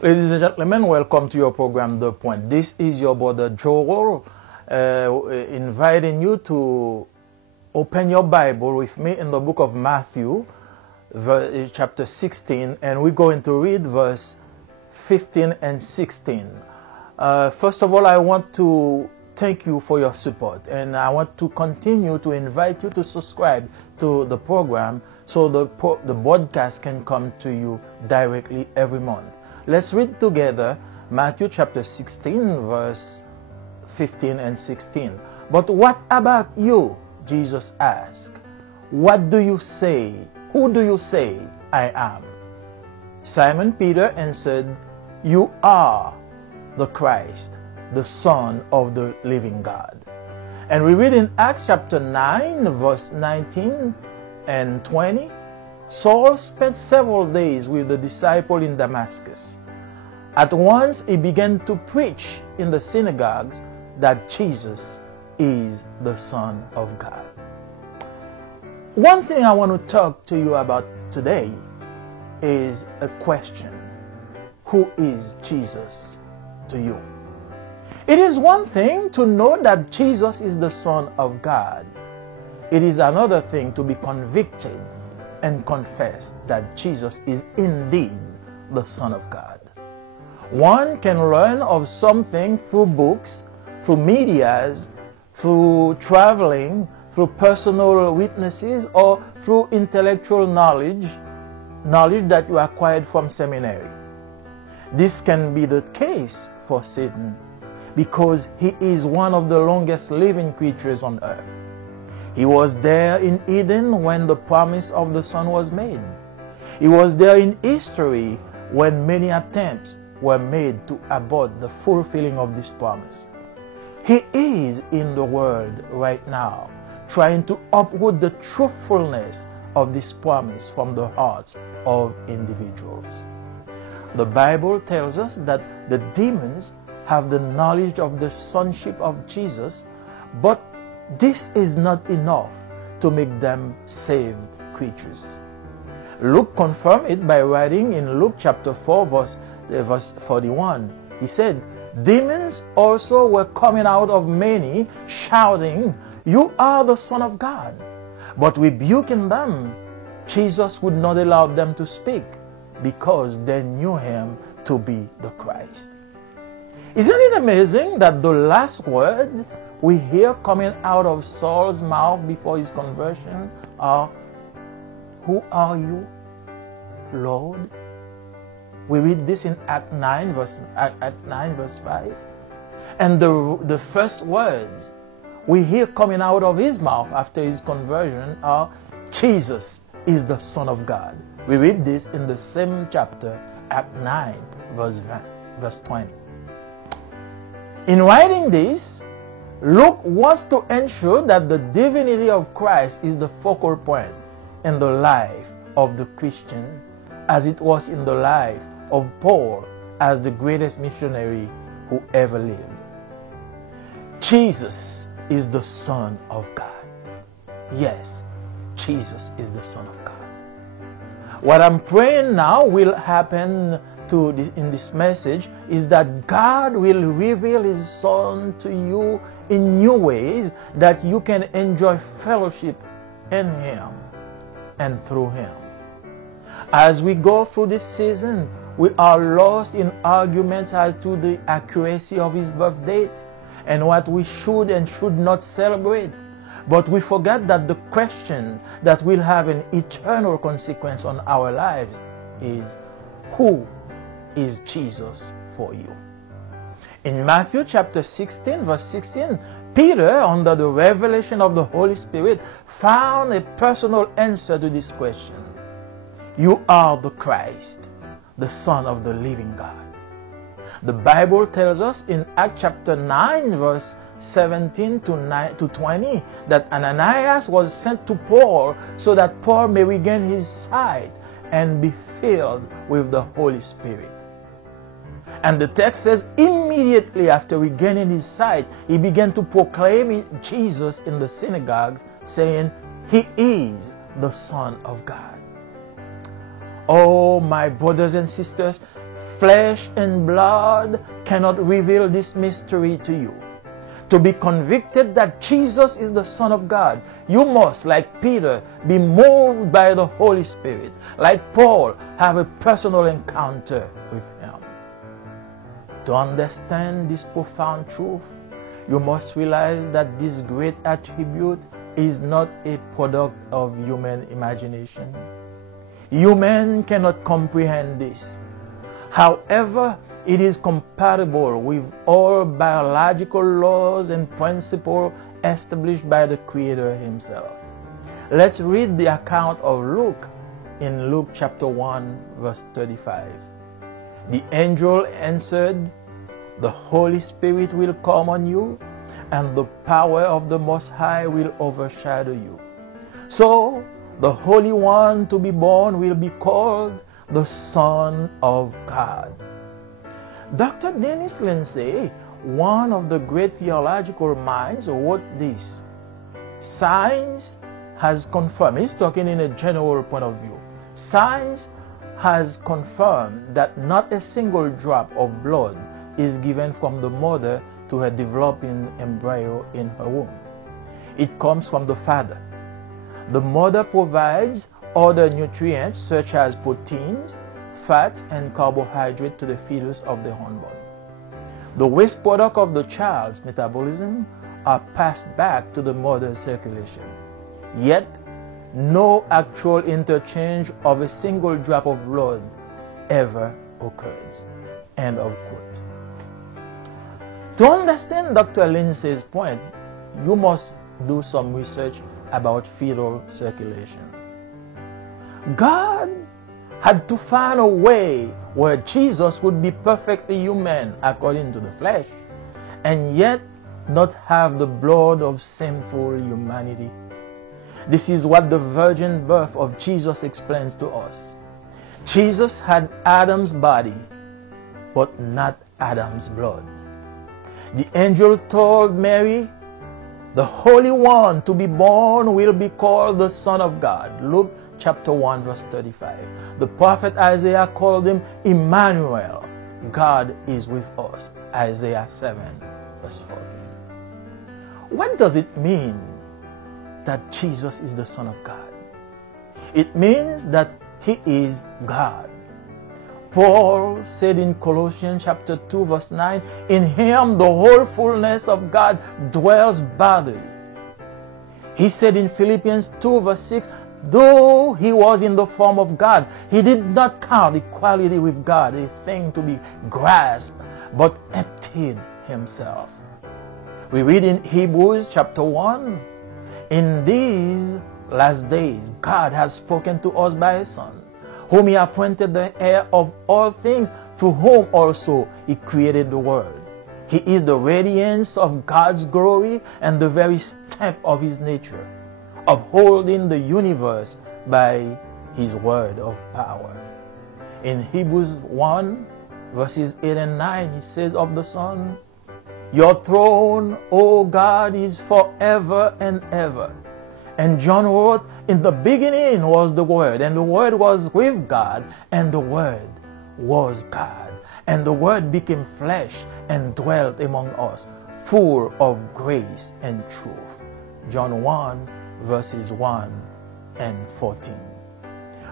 Ladies and gentlemen, welcome to your program, The Point. This is your brother Joel, inviting you to open your Bible with me in the book of Matthew, chapter 16, and we're going to read verse 15 and 16. First of all, I want to thank you for your support, and I want to continue to invite you to subscribe to the program so the broadcast can come to you directly every month. Let's read together Matthew chapter 16, verse 15 and 16. But what about you? Jesus asked. What do you say? Who do you say I am? Simon Peter answered, You are the Christ, the Son of the living God. And we read in Acts chapter 9, verse 19 and 20. Saul spent several days with the disciple in Damascus. At once he began to preach in the synagogues that Jesus is the Son of God. One thing I want to talk to you about today is a question. Who is Jesus to you? It is one thing to know that Jesus is the Son of God. It is another thing to be convicted and confess that Jesus is indeed the Son of God. One can learn of something through books, through medias, through traveling, through personal witnesses, or through intellectual knowledge that you acquired from seminary. This can be the case for Satan because he is one of the longest living creatures on earth. He was there in Eden when the promise of the Son was made. He was there in history when many attempts were made to abort the fulfilling of this promise. He is in the world right now, trying to uproot the truthfulness of this promise from the hearts of individuals. The Bible tells us that the demons have the knowledge of the sonship of Jesus, but this is not enough to make them saved creatures. Luke confirmed it by writing in Luke chapter 4, verse 41. He said, Demons also were coming out of many, shouting, You are the Son of God. But rebuking them, Jesus would not allow them to speak because they knew him to be the Christ. Isn't it amazing that the last words we hear coming out of Saul's mouth before his conversion are, Who are you, Lord? We read this in Act 9, verse 5. And the first words we hear coming out of his mouth after his conversion are, Jesus is the Son of God. We read this in the same chapter, Act 9, verse 20. In writing this, Luke wants to ensure that the divinity of Christ is the focal point in the life of the Christian, as it was in the life of Paul as the greatest missionary who ever lived. Jesus is the Son of God. Yes, Jesus is the Son of God. What I'm praying now will happen in this message is that God will reveal His Son to you in new ways that you can enjoy fellowship in Him and through Him. As we go through this season, we are lost in arguments as to the accuracy of His birth date and what we should and should not celebrate. But we forget that the question that will have an eternal consequence on our lives is, who is Jesus for you? In Matthew chapter 16, verse 16, Peter, under the revelation of the Holy Spirit, found a personal answer to this question. You are the Christ, the Son of the living God. The Bible tells us in Acts chapter 9, verse 17 to 20, that Ananias was sent to Paul so that Paul may regain his sight and be filled with the Holy Spirit. And the text says, immediately after regaining his sight, he began to proclaim Jesus in the synagogues, saying, He is the Son of God. Oh, my brothers and sisters, flesh and blood cannot reveal this mystery to you. To be convicted that Jesus is the Son of God, you must, like Peter, be moved by the Holy Spirit. Like Paul, have a personal encounter with Him. To understand this profound truth, you must realize that this great attribute is not a product of human imagination. Human cannot comprehend this. However, it is compatible with all biological laws and principles established by the Creator Himself. Let's read the account of Luke in Luke chapter 1, verse 35. The angel answered, "The Holy Spirit will come on you, and the power of the Most High will overshadow you. So, the Holy One to be born will be called the Son of God." Dr. Dennis Lindsay, one of the great theological minds, wrote this: "Science has confirmed," he's talking in a general point of view, "science has confirmed that not a single drop of blood is given from the mother to her developing embryo in her womb. It comes from the father. The mother provides other nutrients such as proteins, fats, and carbohydrates to the fetus of the unborn. The waste product of the child's metabolism are passed back to the mother's circulation. Yet, no actual interchange of a single drop of blood ever occurs." End of quote. To understand Dr. Lindsay's point, you must do some research about fetal circulation. God had to find a way where Jesus would be perfectly human according to the flesh, and yet not have the blood of sinful humanity. This is what the virgin birth of Jesus explains to us. Jesus had Adam's body, but not Adam's blood. The angel told Mary, "The Holy One to be born will be called the Son of God." Luke chapter 1, verse 35. The prophet Isaiah called him Emmanuel. God is with us. Isaiah 7, verse 14. What does it mean that Jesus is the Son of God? It means that He is God. Paul said in Colossians chapter 2, verse 9, "In Him the whole fullness of God dwells bodily." He said in Philippians 2, verse 6, "Though He was in the form of God, He did not count equality with God a thing to be grasped, but emptied Himself." We read in Hebrews chapter 1, "In these last days God has spoken to us by His Son, whom He appointed the heir of all things, through whom also He created the world. He is the radiance of God's glory and the very stamp of His nature, upholding the universe by His word of power." In Hebrews 1, verses 8 and 9, He said of the Son, "Your throne, O God, is forever and ever." And John wrote, "In the beginning was the Word, and the Word was with God, and the Word was God. And the Word became flesh and dwelt among us, full of grace and truth." John 1, verses 1 and 14.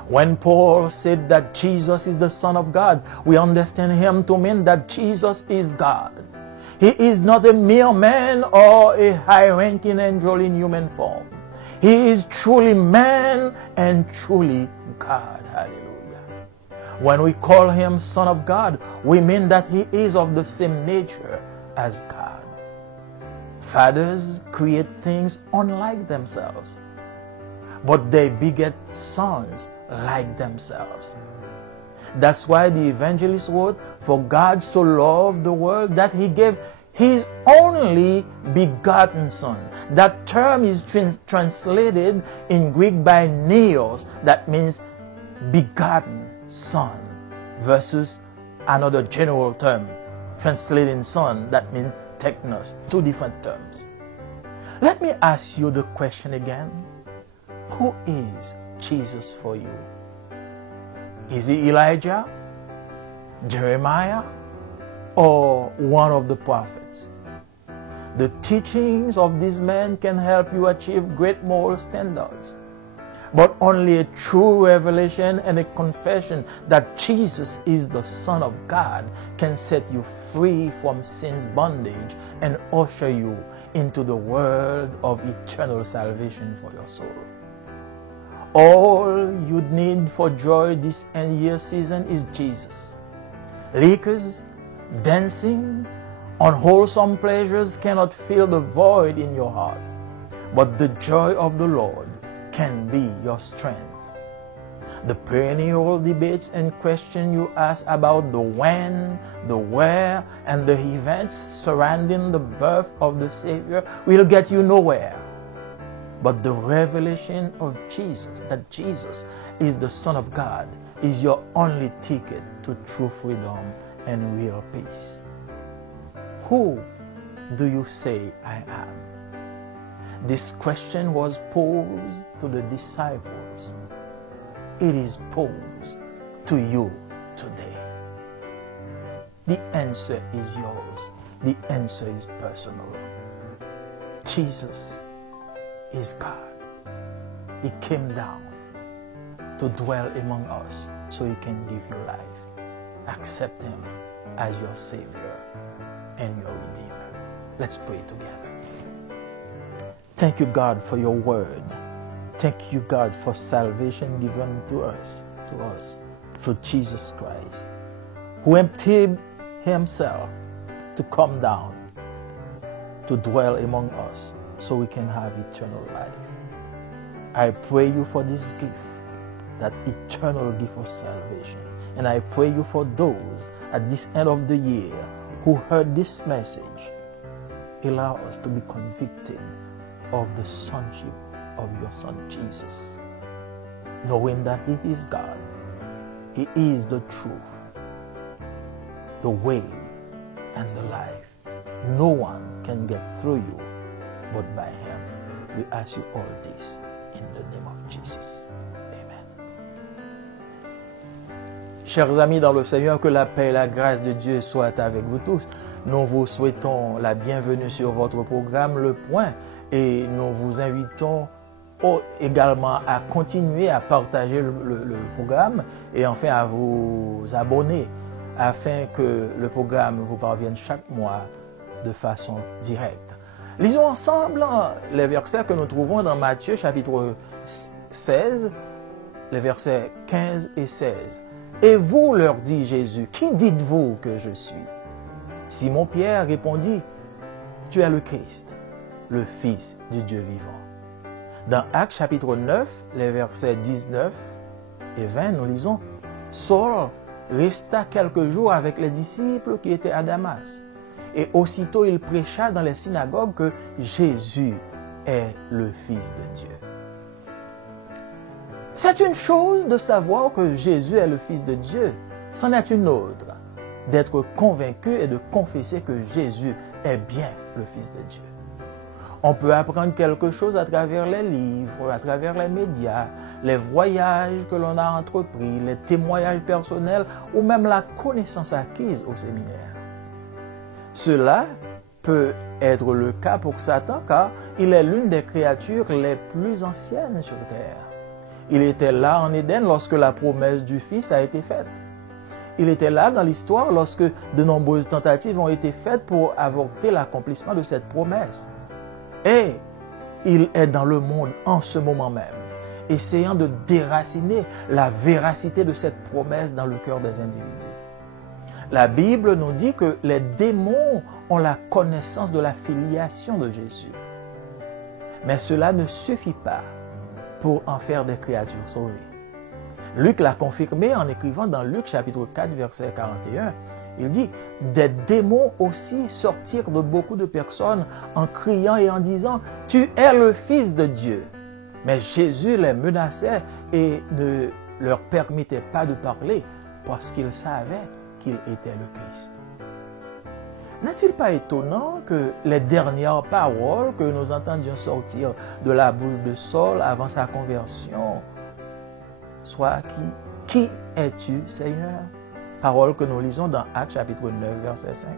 When Paul said that Jesus is the Son of God, we understand him to mean that Jesus is God. He is not a mere man or a high-ranking angel in human form. He is truly man and truly God. Hallelujah. When we call Him Son of God, we mean that He is of the same nature as God. Fathers create things unlike themselves, but they beget sons like themselves. That's why the evangelist wrote, "For God so loved the world that He gave His only begotten Son." That term is translated in Greek by neos, that means begotten son, versus another general term translating son, that means technos. Two different terms. Let me ask you the question again. Who is Jesus for you? Is he Elijah, Jeremiah, or one of the prophets? The teachings of these men can help you achieve great moral standards. But only a true revelation and a confession that Jesus is the Son of God can set you free from sin's bondage and usher you into the world of eternal salvation for your soul. All you need for joy this end year season is Jesus. Liquors, dancing, unwholesome pleasures cannot fill the void in your heart, but the joy of the Lord can be your strength. The perennial debates and questions you ask about the when, the where, and the events surrounding the birth of the Savior will get you nowhere. But the revelation of Jesus, that Jesus is the Son of God, is your only ticket to true freedom and real peace. Who do you say I am? This question was posed to the disciples. It is posed to you today. The answer is yours. The answer is personal. Jesus is God. He came down to dwell among us so He can give you life. Accept Him as your Savior and your Redeemer. Let's pray together. Thank you, God, for your word. Thank you, God, for salvation given to us through Jesus Christ, who emptied Himself to come down to dwell among us so we can have eternal life. I pray you for this gift, that eternal gift of salvation. And I pray you for those at this end of the year who heard this message. Allow us to be convicted of the sonship of your Son Jesus, knowing that He is God. He is the truth, the way, and the life. No one can get through you but by Him. We ask you all this in the name of Jesus. Amen. Chers amis dans le Seigneur, que la paix et la grâce de Dieu soient avec vous tous. Nous vous souhaitons la bienvenue sur votre programme Le Point et nous vous invitons également à continuer à partager le programme et enfin à vous abonner afin que le programme vous parvienne chaque mois de façon directe. Lisons ensemble les versets que nous trouvons dans Matthieu chapitre 16, les versets 15 et 16. Et vous, leur dit Jésus, qui dites-vous que je suis? Simon-Pierre répondit, tu es le Christ, le Fils du Dieu vivant. Dans Actes chapitre 9, les versets 19 et 20, nous lisons, Saul resta quelques jours avec les disciples qui étaient à Damas. Et aussitôt il prêcha dans les synagogues que Jésus est le Fils de Dieu. C'est une chose de savoir que Jésus est le Fils de Dieu. C'en est une autre d'être convaincu et de confesser que Jésus est bien le Fils de Dieu. On peut apprendre quelque chose à travers les livres, à travers les médias, les voyages que l'on a entrepris, les témoignages personnels ou même la connaissance acquise au séminaire. Cela peut être le cas pour Satan car il est l'une des créatures les plus anciennes sur terre. Il était là en Éden lorsque la promesse du Fils a été faite. Il était là dans l'histoire lorsque de nombreuses tentatives ont été faites pour avorter l'accomplissement de cette promesse. Et il est dans le monde en ce moment même, essayant de déraciner la véracité de cette promesse dans le cœur des individus. La Bible nous dit que les démons ont la connaissance de la filiation de Jésus. Mais cela ne suffit pas pour en faire des créatures sauvées. Luc l'a confirmé en écrivant dans Luc chapitre 4 verset 41. Il dit, des démons aussi sortirent de beaucoup de personnes en criant et en disant, tu es le Fils de Dieu. Mais Jésus les menaçait et ne leur permettait pas de parler parce qu'il savait qu'il était le Christ. N'est-il pas étonnant que les dernières paroles que nous entendions sortir de la bouche de Saul avant sa conversion soient Qui es-tu, Seigneur? Parole que nous lisons dans Actes chapitre 9, verset 5.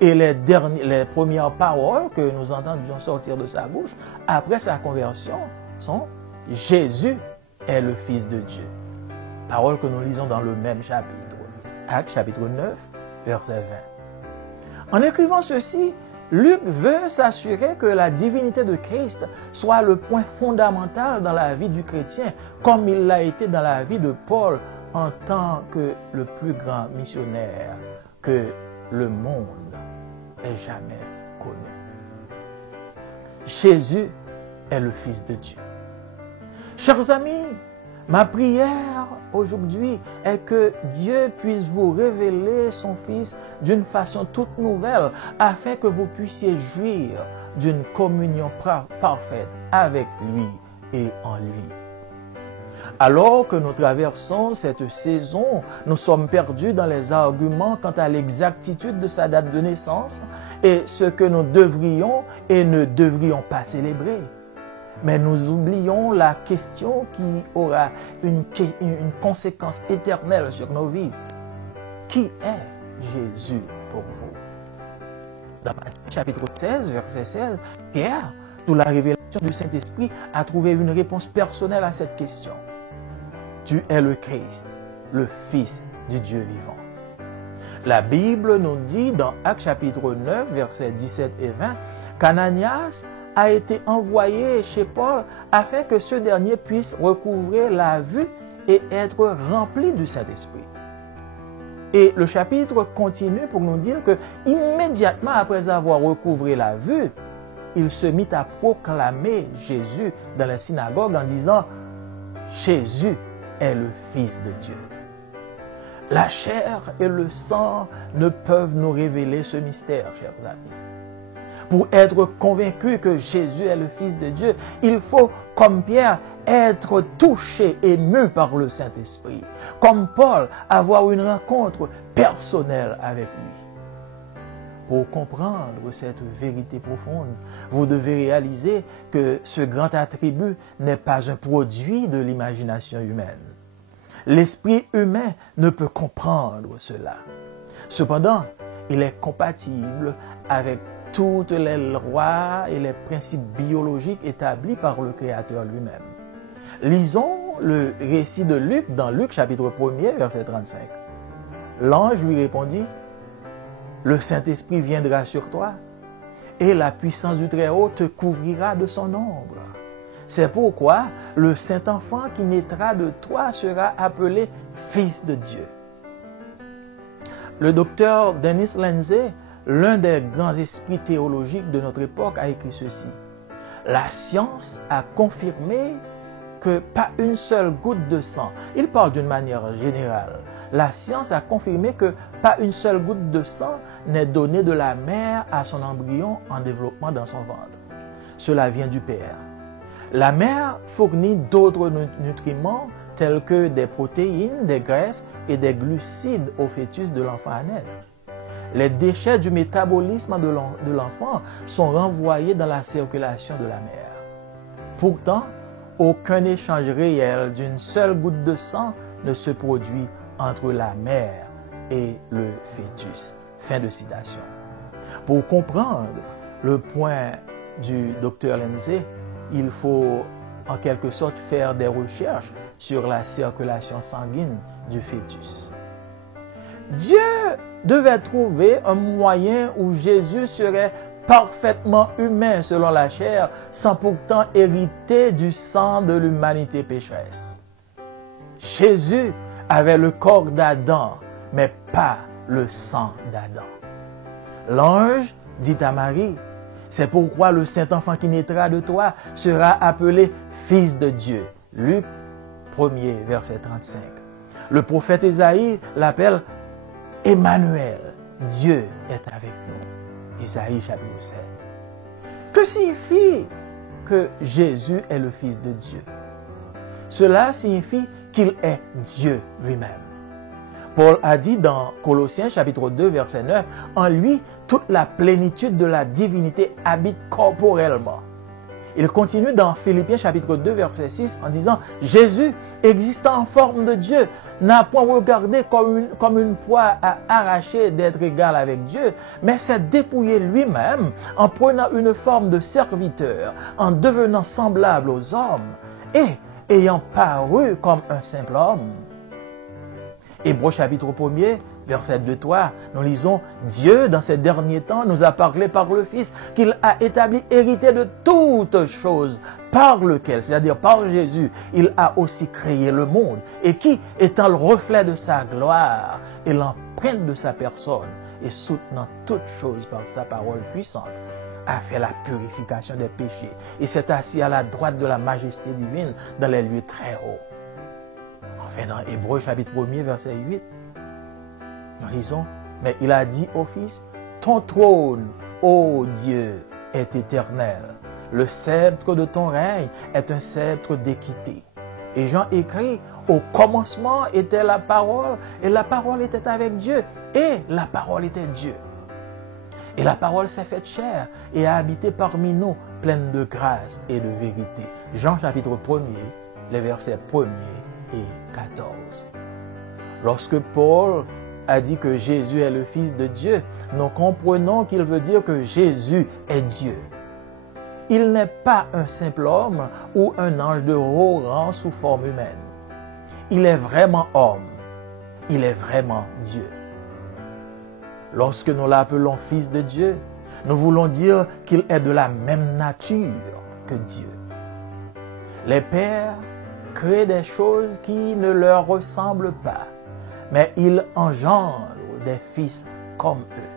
Et les premières paroles que nous entendions sortir de sa bouche après sa conversion sont « Jésus est le Fils de Dieu ». Parole que nous lisons dans le même chapitre, Actes chapitre 9, verset 20. En écrivant ceci, Luc veut s'assurer que la divinité de Christ soit le point fondamental dans la vie du chrétien, comme il l'a été dans la vie de Paul en tant que le plus grand missionnaire que le monde ait jamais connu. Jésus est le Fils de Dieu. Chers amis, ma prière aujourd'hui est que Dieu puisse vous révéler son Fils d'une façon toute nouvelle afin que vous puissiez jouir d'une communion parfaite avec lui et en lui. Alors que nous traversons cette saison, nous sommes perdus dans les arguments quant à l'exactitude de sa date de naissance et ce que nous devrions et ne devrions pas célébrer. Mais nous oublions la question qui aura une conséquence éternelle sur nos vies. Qui est Jésus pour vous? Dans Matthieu chapitre 16, verset 16, Pierre, sous la révélation du Saint-Esprit, a trouvé une réponse personnelle à cette question. Tu es le Christ, le Fils du Dieu vivant. La Bible nous dit dans Actes chapitre 9, versets 17 et 20, qu'Ananias a été envoyé chez Paul afin que ce dernier puisse recouvrer la vue et être rempli du Saint-Esprit. Et le chapitre continue pour nous dire que immédiatement après avoir recouvré la vue, il se mit à proclamer Jésus dans la synagogue en disant « Jésus est le Fils de Dieu ». La chair et le sang ne peuvent nous révéler ce mystère, chers amis. Pour être convaincu que Jésus est le Fils de Dieu, il faut, comme Pierre, être touché, ému par le Saint-Esprit. Comme Paul, avoir une rencontre personnelle avec lui. Pour comprendre cette vérité profonde, vous devez réaliser que ce grand attribut n'est pas un produit de l'imagination humaine. L'esprit humain ne peut comprendre cela. Cependant, il est compatible avec toutes les lois et les principes biologiques établis par le Créateur lui-même. Lisons le récit de Luc dans Luc chapitre 1er, verset 35. L'ange lui répondit, « Le Saint-Esprit viendra sur toi, et la puissance du Très-Haut te couvrira de son ombre. C'est pourquoi le Saint-Enfant qui naîtra de toi sera appelé Fils de Dieu. » Le docteur Dennis Lindsay, l'un des grands esprits théologiques de notre époque, a écrit ceci. La science a confirmé que pas une seule goutte de sang, il parle d'une manière générale, la science a confirmé que pas une seule goutte de sang n'est donnée de la mère à son embryon en développement dans son ventre. Cela vient du Père. La mère fournit d'autres nutriments tels que des protéines, des graisses et des glucides au fœtus de l'enfant à naître. Les déchets du métabolisme de l'enfant sont renvoyés dans la circulation de la mère. Pourtant, aucun échange réel d'une seule goutte de sang ne se produit entre la mère et le fœtus. Fin de citation. Pour comprendre le point du docteur Lindsay, il faut en quelque sorte faire des recherches sur la circulation sanguine du fœtus. Dieu devait trouver un moyen où Jésus serait parfaitement humain selon la chair, sans pourtant hériter du sang de l'humanité pécheresse. Jésus avait le corps d'Adam, mais pas le sang d'Adam. L'ange dit à Marie, « C'est pourquoi le Saint-Enfant qui naîtra de toi sera appelé Fils de Dieu. » Luc 1er, verset 35. Le prophète Ésaïe l'appelle Emmanuel, Dieu est avec nous. Ésaïe chapitre 7. Que signifie que Jésus est le Fils de Dieu? Cela signifie qu'il est Dieu lui-même. Paul a dit dans Colossiens chapitre 2 verset 9, en lui toute la plénitude de la divinité habite corporellement. Il continue dans Philippiens chapitre 2 verset 6 en disant « Jésus, existant en forme de Dieu, n'a point regardé comme une proie à arracher d'être égal avec Dieu, mais s'est dépouillé lui-même en prenant une forme de serviteur, en devenant semblable aux hommes et ayant paru comme un simple homme. » Hébreux chapitre 1er, verset 2-3, nous lisons « Dieu, dans ces derniers temps, nous a parlé par le Fils, qu'il a établi héritier de toutes choses, par lequel, c'est-à-dire par Jésus, il a aussi créé le monde, et qui, étant le reflet de sa gloire et l'empreinte de sa personne, et soutenant toutes choses par sa parole puissante, a fait la purification des péchés, et s'est assis à la droite de la majesté divine dans les lieux très hauts. » Enfin, dans Hébreux chapitre 1er, verset 8, nous lisons, mais il a dit au Fils, ton trône, ô Dieu, est éternel. Le sceptre de ton règne est un sceptre d'équité. Et Jean écrit, au commencement était la parole, et la parole était avec Dieu, et la parole était Dieu. Et la parole s'est faite chair et a habité parmi nous, pleine de grâce et de vérité. Jean chapitre 1er, les versets 1er et 14. Lorsque Paul a dit que Jésus est le Fils de Dieu, nous comprenons qu'il veut dire que Jésus est Dieu. Il n'est pas un simple homme ou un ange de haut rang sous forme humaine. Il est vraiment homme. Il est vraiment Dieu. Lorsque nous l'appelons Fils de Dieu, nous voulons dire qu'il est de la même nature que Dieu. Les pères créent des choses qui ne leur ressemblent pas, mais ils engendrent des fils comme eux.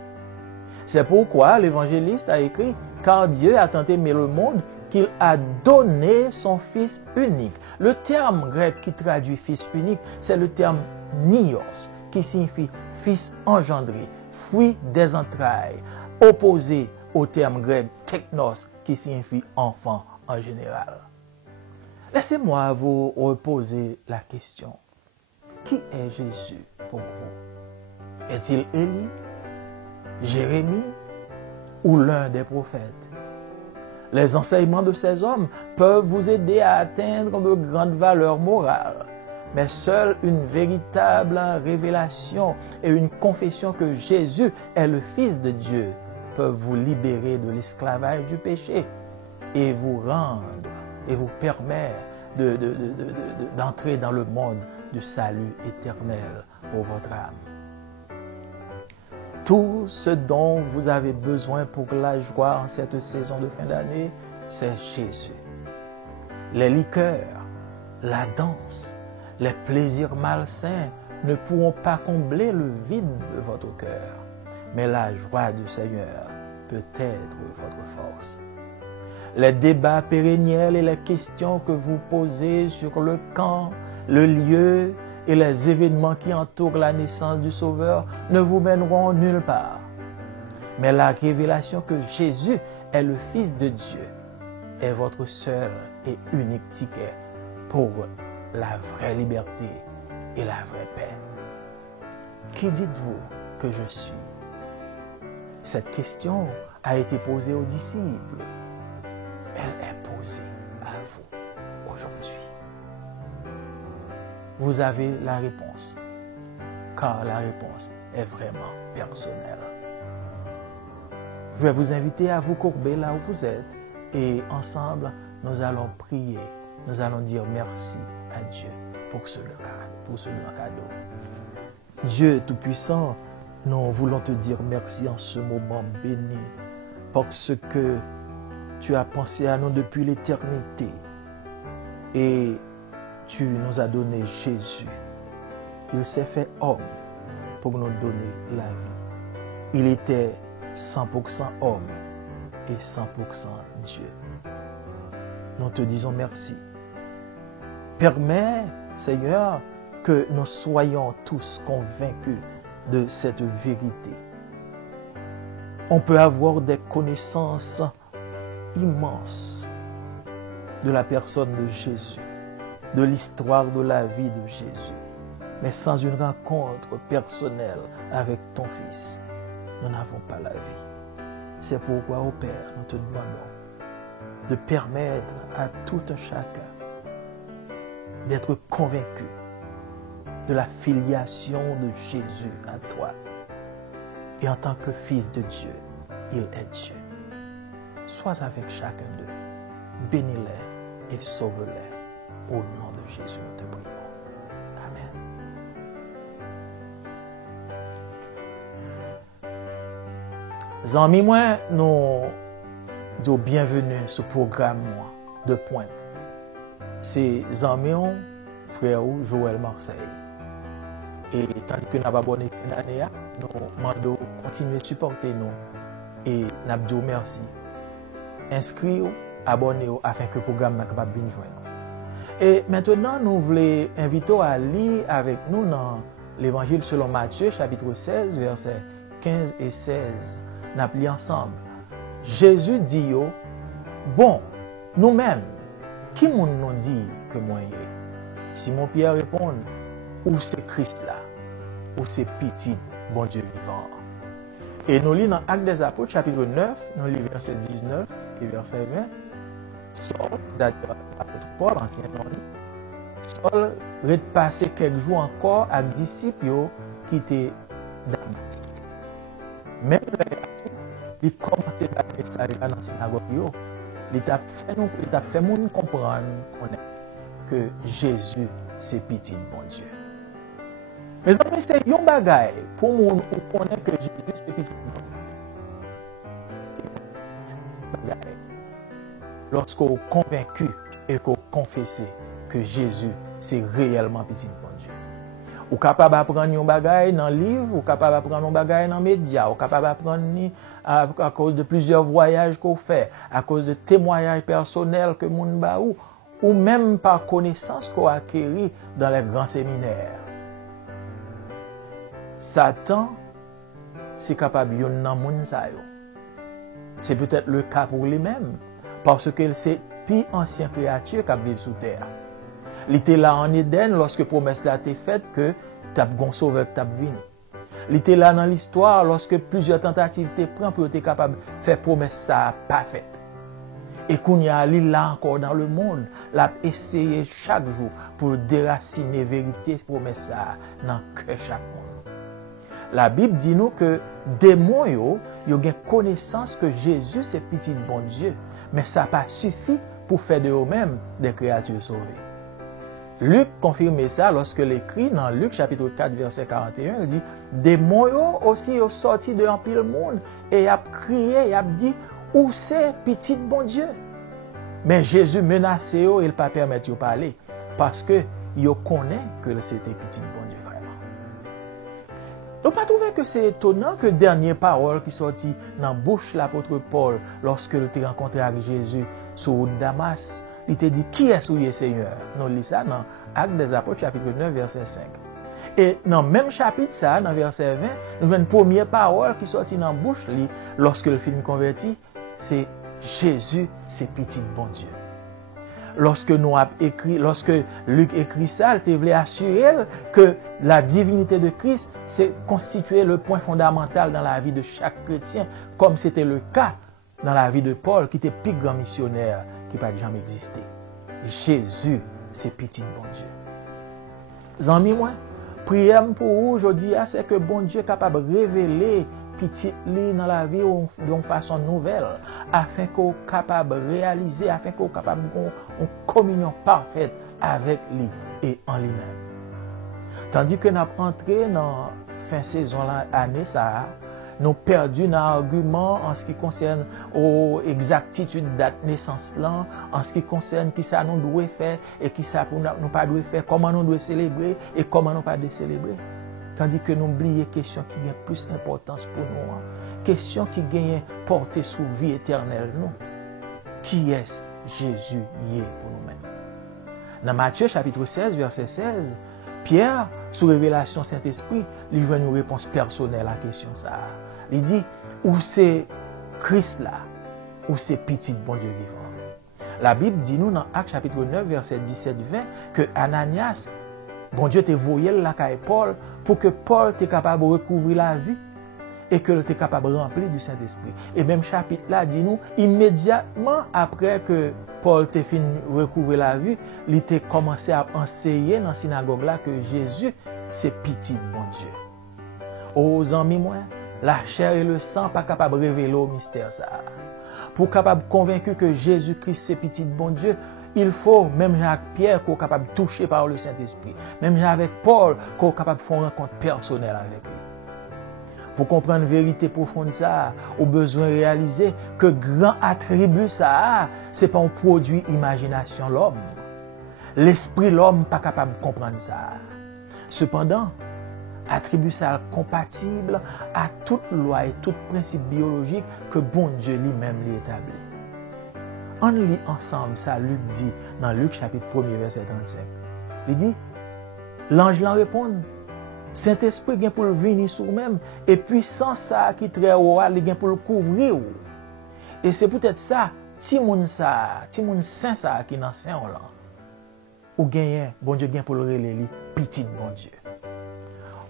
C'est pourquoi l'évangéliste a écrit « Car Dieu a tant aimé le monde qu'il a donné son Fils unique ». Le terme grec qui traduit « fils unique », c'est le terme « nios » qui signifie « fils engendré », fruit des entrailles, opposé au terme grec « technos » qui signifie « enfant » en général. Laissez-moi vous reposer la question. Qui est Jésus pour vous? Est-il Élie, Jérémie ou l'un des prophètes? Les enseignements de ces hommes peuvent vous aider à atteindre de grandes valeurs morales, mais seule une véritable révélation et une confession que Jésus est le Fils de Dieu peuvent vous libérer de l'esclavage du péché et vous rendre et vous permettre d'entrer dans le monde du salut éternel pour votre âme. Tout ce dont vous avez besoin pour la joie en cette saison de fin d'année, c'est Jésus. Les liqueurs, la danse, les plaisirs malsains ne pourront pas combler le vide de votre cœur, mais la joie du Seigneur peut être votre force. Les débats pérenniels et les questions que vous posez sur le quand, le lieu et les événements qui entourent la naissance du Sauveur ne vous mèneront nulle part. Mais la révélation que Jésus est le Fils de Dieu est votre seul et unique ticket pour la vraie liberté et la vraie paix. Qui dites-vous que je suis? Cette question a été posée aux disciples. Elle est posée à vous aujourd'hui. Vous avez la réponse, car la réponse est vraiment personnelle. Je vais vous inviter à vous courber là où vous êtes et ensemble, nous allons prier. Nous allons dire merci à Dieu pour ce grand cadeau. Dieu Tout-Puissant, nous voulons te dire merci en ce moment béni parce que tu as pensé à nous depuis l'éternité et tu nous as donné Jésus. Il s'est fait homme pour nous donner la vie. Il était 100% homme et 100% Dieu. Nous te disons merci. Permets, Seigneur, que nous soyons tous convaincus de cette vérité. On peut avoir des connaissances immenses de la personne de Jésus, de l'histoire de la vie de Jésus, mais sans une rencontre personnelle avec ton Fils, nous n'avons pas la vie. C'est pourquoi, ô Père, nous te demandons de permettre à tout un chacun d'être convaincu de la filiation de Jésus à toi. Et en tant que fils de Dieu, il est Dieu. Sois avec chacun d'eux. Bénis-les et sauve-les. Au nom de Jésus, nous te prions. Amen. Amis, moi, nous disons bienvenue sur le programme de Pointe. C'est amis, frère Joël Marseille. Et tandis que nous avons abonné l'année, nous demandons continuer à supporter nous. Et nous disons merci. Inscrivez-vous, abonnez-vous afin que le programme soit capable de joindre. Et maintenant, nous voulons inviter à lire avec nous dans l'Évangile selon Matthieu, chapitre 16, versets 15 et 16. Nous allons ensemble. Jésus dit, bon, nous-mêmes, qui nous dit que moi y est? Simon Pierre répond, ou c'est Christ là, ou c'est petit, bon Dieu vivant. Et nous lisons dans Actes des Apôtres, chapitre 9, nous lisons verset 19 et verset 20. Saul, c'est-à-dire l'apôtre Paul, ancien nom, Saul repassé quelques jours encore avec les disciples qui étaient Damas. Même là, il commençait à message dans la synagogue, il t'a fait nous comprendre que Jésus, c'est petit, bon Dieu. Mes amis, c'est un bagage pour nous connaître que Jésus, c'est petit, bon Dieu. Lorsqu'on est convaincu et qu'on confesse que Jésus, c'est réellement petit, bon Dieu. Ou capable d'apprendre un bagage dans le livre, ou capable d'apprendre un bagage dans les médias, ou capable d'apprendre à cause de plusieurs voyages qu'on fait, à cause de témoignages personnels que moun ba ou même par connaissance qu'on a acquéri dans les grands séminaires. Satan, c'est capable de yon moun sa yo. C'est peut-être le cas pour lui-même, parce que c'est plus ancien créature qui vit sous terre. Il était là en Éden lorsque la promesse a été faite que tu as un sauveur qui venu. Il était là dans l'histoire lorsque plusieurs tentatives étaient prises pour être capable de faire promesse ça pas faite. Et qu'on y a là encore dans le monde, l'a essayé chaque jour pour déraciner vérité promesse ça dans cœur chaque monde. La Bible dit nous que des démons yo ont connaissance que Jésus c'est petit bon Dieu, mais ça n'a pas suffi pour faire de eux-mêmes des créatures sauvées. Luc confirme ça lorsque l'écrit dans Luc chapitre 4 verset 41, il dit des démons aussi ont sorti de un pile monde et a crié, il a dit où c'est petit bon Dieu. Mais Jésus menacé eux, il pas permettre de parler parce que il connaît que c'était petit bon Dieu vraiment. Donc pas trouvé que c'est étonnant que dernière parole qui sortit dans bouche l'apôtre Paul lorsque il était rencontré avec Jésus sur Damas. Il te dit, qui est souillé Seigneur? Nous lisons ça dans Actes des Apôtres, chapitre 9, verset 5. Et dans le même chapitre, ça, dans verset 20, nous avons une première parole qui sortit dans la bouche, lorsque le film converti, c'est Jésus, c'est petit bon Dieu. Lorsque Luc écrit ça, il voulait assurer que la divinité de Christ, c'est constituer le point fondamental dans la vie de chaque chrétien, comme c'était le cas dans la vie de Paul, qui était le plus grand missionnaire qui n'a pas jamais existé. Jésus, c'est petit bon Dieu. Amis, moi, prière pour vous aujourd'hui, c'est que bon Dieu est capable de révéler petit li dans la vie d'une façon nouvelle, afin qu'on soit capable de réaliser, afin qu'on soit capable d'avoir une communion parfaite avec lui et en lui-même. Tandis que nous avons entré dans la fin saison l'année, ça, nous perdu dans l'argument en ce qui concerne l'exactitude de date naissance là, en ce qui concerne qui ça nous doit faire et qui ça nous pas doit faire, comment nous doit célébrer et comment nous pas de célébrer. Tandis que nous oublions question qui a plus d'importance pour nous, question qui gagne portée sur vie éternelle nous. Qui est Jésus y est pour nous-mêmes? Dans Matthieu chapitre 16 verset 16, Pierre, sous révélation Saint-Esprit, lui joue une réponse personnelle à la question ça. Il dit, où c'est Christ là, où c'est petit bon Dieu vivant. La Bible dit nous dans Actes chapitre 9, verset 17-20, que Ananias, bon Dieu te voyé là qu'à Paul, pour que Paul t'est capable de recouvrir la vie. et que tu es capable de remplir du Saint-Esprit. Et même chapitre là dit nous, immédiatement après que Paul t'a fini recouvrer la vue, il t'a commencé à enseigner dans la synagogue là que Jésus, c'est petit bon Dieu. Aux amis, moi, la chair et le sang pas capable de révéler au mystère ça. Pour capable convaincre que Jésus-Christ c'est petit bon Dieu, il faut, même Jacques-Pierre, qu'on est capable de toucher par le Saint-Esprit. Même avec Paul, qu'on est capable de faire une rencontre personnelle avec lui. Pour comprendre la vérité profonde, ça, au besoin de réaliser que grand attribut ça, ce n'est pas un produit imagination l'homme. L'esprit l'homme pas capable de comprendre ça. Cependant, attribut ça compatible à toute loi et tout principe biologique que bon Dieu lui-même l'établit. On lit ensemble ça, Luc dit, dans Luc chapitre 1er, verset 35. Il dit, l'ange l'en répond, Saint-Esprit vient pour le venir sur même, et puissance ça qui très haut, il vient pour le couvrir. Et c'est peut-être ça, Timoun saint ça qui dans saint là. Ou gagne, bon Dieu vient pour le relayer, petit bon Dieu.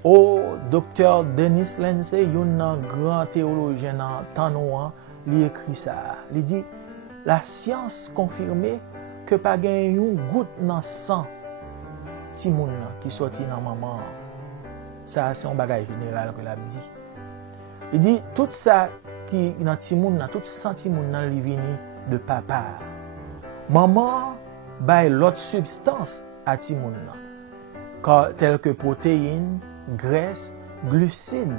Oh, docteur Denis Lindsay, un grand théologien dans temps noir, il écrit ça. Il dit, la science confirmée que pas gagne une goutte dans sang timoun qui sorti dans maman. Ça c'est un bagage général que l'a dit. Il dit tout ça qui dans timoun, tout sang timoun nan li vini de papa. Maman bay l'autre substance à timoun telle que protéines, graisse, glucides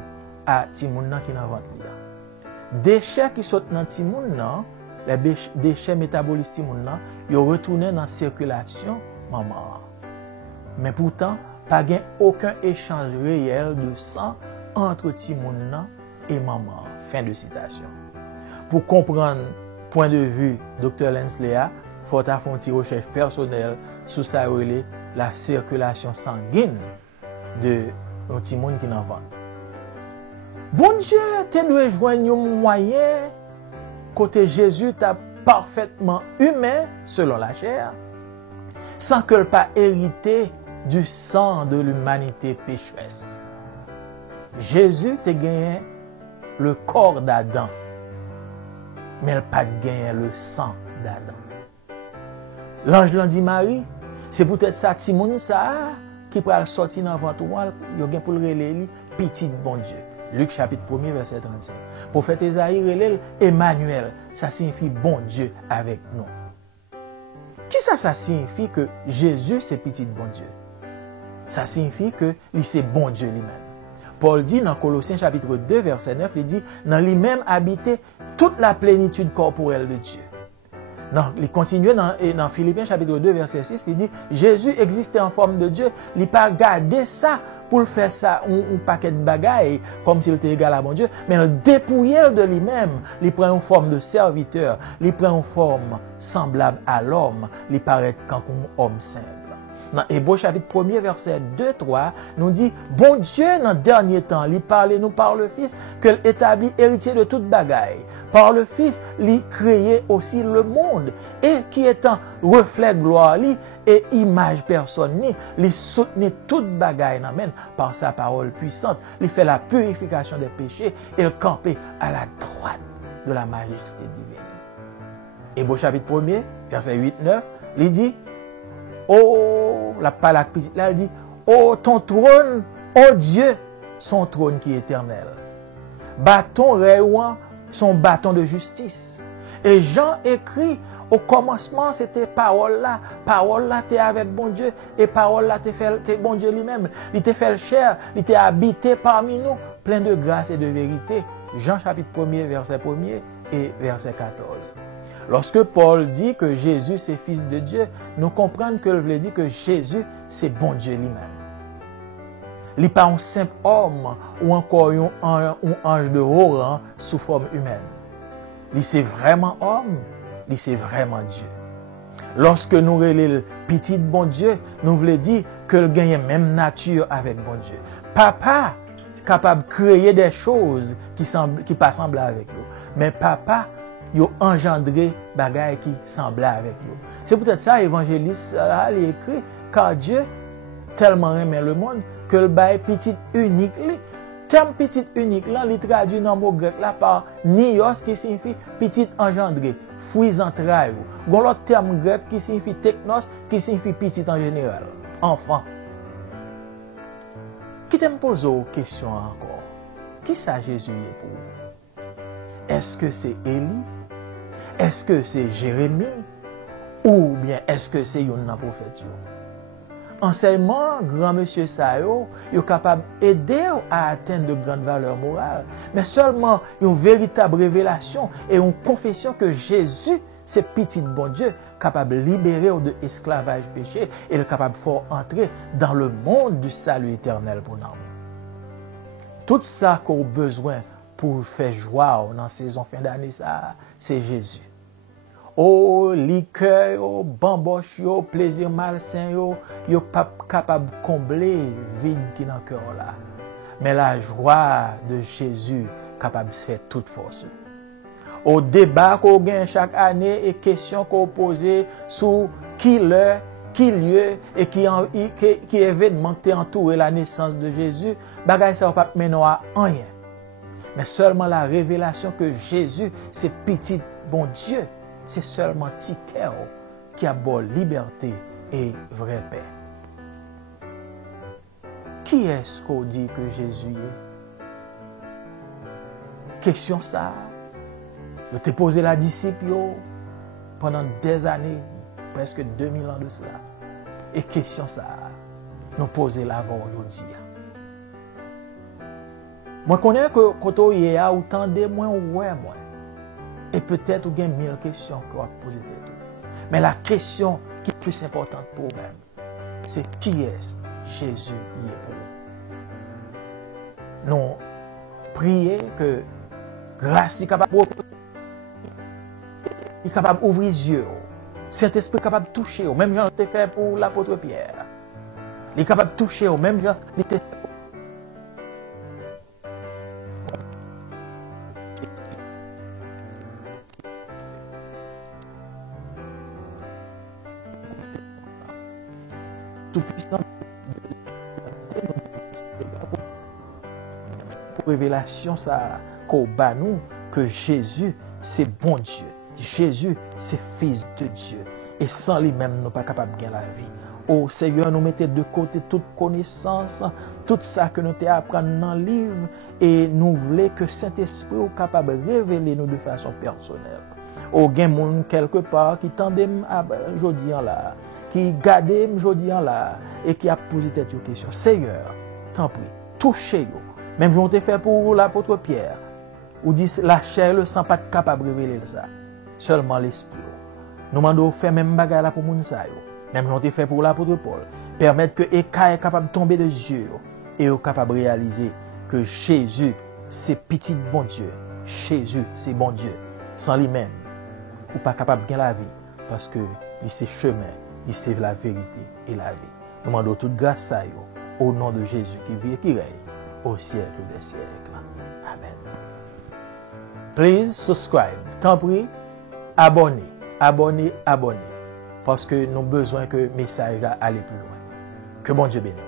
à timoun qui dans ventre li. Déchets qui sortent dans timoun les déchets métaboliques timoun ils retournent dans la circulation maman. Mais pourtant, pas gain aucun échange réel de sang entre timoun et maman. Fin de citation. Pour comprendre point de vue Dr. Lensley, il faut faire une recherche personnelle sur la circulation sanguine de timoun qui n'en vente. Bon Dieu, tu dois joindre un moyen côté Jésus t'a parfaitement humain selon la chair, sans que pas hérité du sang de l'humanité pécheresse. Jésus t'a gagné le corps d'Adam, mais il pas gagné le sang d'Adam. L'ange l'a dit Marie, c'est peut-être ça Timoun ça qui peut sortir dans votre voile, il y a pour le relayer petit bon Dieu. Luc chapitre 1er, verset 35. Prophète Esaïe relève Emmanuel, ça signifie bon Dieu avec nous. Qui ça signifie que Jésus c'est petit bon Dieu? Ça signifie que c'est bon Dieu lui-même. Paul dit dans Colossiens chapitre 2, verset 9, il dit, dans lui-même habiter toute la plénitude corporelle de Dieu. Non, il continue dans Philippiens chapitre 2, verset 6, il dit, Jésus existait en forme de Dieu, il n'a pas gardé ça pour faire ça, un paquet de bagailles, comme s'il était égal à bon Dieu, mais il dépouillait de lui-même, il prend une forme de serviteur, il prend une forme semblable à l'homme, il paraît comme un homme simple. Dans Hébreux chapitre 1er, verset 2-3, nous dit, bon Dieu, dans le dernier temps, il parle nous par le Fils, qu'il établit héritier de toute bagaille. Par le Fils, il créait aussi le monde, et qui étant reflet gloire et image personne, il soutenait toute bagaille par sa parole puissante. Il fait la purification des péchés et il campait à la droite de la majesté divine. Hébreux chapitre 1er, verset 8-9, il dit, oh, la petite là, elle dit, oh, ton trône, oh Dieu, son trône qui est éternel. Bâton rayonnant, son bâton de justice. Et Jean écrit, au commencement, c'était parole là t'es avec bon Dieu, et parole là t'es bon Dieu lui-même. Il t'est fait chair, il t'est habité parmi nous, plein de grâce et de vérité. Jean chapitre 1er, verset 1er et verset 14. Lorsque Paul dit que Jésus c'est fils de Dieu, nous comprenons que veut dire que Jésus c'est bon Dieu lui-même. Il n'est pas un simple homme ou encore un ange de haut rang sous forme humaine. Il c'est vraiment homme, il c'est vraiment Dieu. Lorsque nous relèvons petit bon Dieu, nous voulons dire que le gagne même nature avec bon Dieu. Papa capable de créer des choses qui pas semblent avec nous, mais papa yo engendré bagaille qui semblait avec nous. C'est peut-être ça évangéliste a écrit, car Dieu tellement aimait le monde que le bail petit unique terme petit unique, là, il traduit dans le mot grec là par nios qui signifie petit engendré, fruits entrailles. Gon l'autre terme grec qui signifie technos, qui signifie petit en général, enfant. Qui te pose une question encore? Qui ça Jésus est pour vous? Est-ce que c'est Élie? Est-ce que c'est Jérémie? Ou bien est-ce que c'est un prophète? Enseignement, grand monsieur Sayo, est capable d'aider à atteindre de grandes valeurs morales, mais seulement une véritable révélation et une confession que Jésus, c'est petit bon Dieu, capable de libérer de esclavage péché et capable de faire entrer dans le monde du salut éternel pour nous. Tout ça qu'on a besoin pour faire joie dans la saison fin d'année, c'est Jésus. Oh, liqueur, oh, bamboche, oh, plaisir malsain, yo pas capable de combler vide qui dans le cœur là. Mais la joie de Jésus capable de faire toute force. Au débat qu'on gagne chaque année et questions qu'on pose sur qui l'heure, qui lieu et qui événement qui entouré la naissance de Jésus, bagay ça pas mener à rien. Mais seulement la révélation que Jésus c'est petit bon Dieu. C'est seulement Tikéo qui a bonne liberté et vraie paix. Qui est-ce qu'on dit que Jésus est? Question ça. Je t'ai posé la disciple pendant des années, presque 2000 ans de cela. Et question ça, nous poser l'avant aujourd'hui. Moi, je connais que quand on y a autant de moi, ouais, moi. Et peut-être vous avez 1000 questions que vous avez posées. Mais la question qui est plus importante pour vous-même, c'est qui est Jésus y est pour vous. Nous prions que grâce est capable d'ouvrir les yeux. Saint-Esprit est capable de toucher. Même Jean l'a fait pour l'apôtre Pierre. Il est capable de toucher. Même Jean l'a fait. Tout puissant pour révélation ça qu'au bas nous que Jésus c'est bon Dieu, Jésus c'est fils de Dieu et sans lui-même nous pas capable de gagner la vie. Oh Seigneur, nous mettez de côté toute connaissance, tout ça que nous t'ai apprendre dans le livre et nous voulons que Saint-Esprit soit capable de révéler nous de façon personnelle. Oh gen moun quelque part qui tendem aujourd'hui là qui garde aujourd'hui là et qui a posé cette question. Seigneur, t'en prie, touchez-vous. Même je t'ai fait pour l'apôtre Pierre, ou dit la chair le sang pas capable de révéler ça. Seulement l'esprit. Nous demandons faire même bagarre là pour moun sa yo. Même je t'ai fait pour l'apôtre Paul, permettre que Eka est capable de tomber des yeux et est capable de réaliser que Jésus c'est petit bon Dieu. Jésus c'est bon Dieu. Sans lui-même, ou pas capable de gagner la vie parce que il c'est chemin. Il c'est la vérité et la vie. Nous demandons toute grâce à vous, au nom de Jésus qui vit et qui règne au siècle des siècles. Amen. Please subscribe. T'en prie, abonnez. Parce que nous avons besoin que le message aille plus loin. Que bon Dieu bénisse.